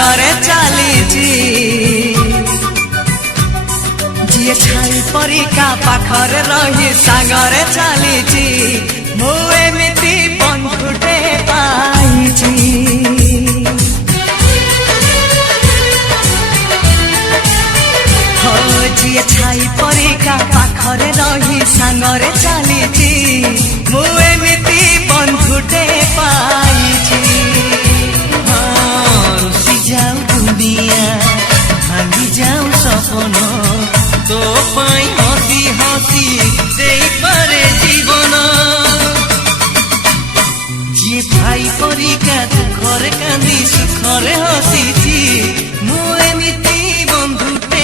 सांगरे चलीची जी छाई परिका पाखरे रही सांगरे चलीची मु एमिति बंधुटे पाइची जी छाई परिका पाखरे रही सांगरे चलीची मु एमिति बंधुटे पाइची रुसी जाऊ दुनिया भांगी जाऊ सपन तो पाई हसी हसी देई पारे जीवन जी भाई परिका दुखरे कांदी सुखरे हसीची मु एमिति बंधुटे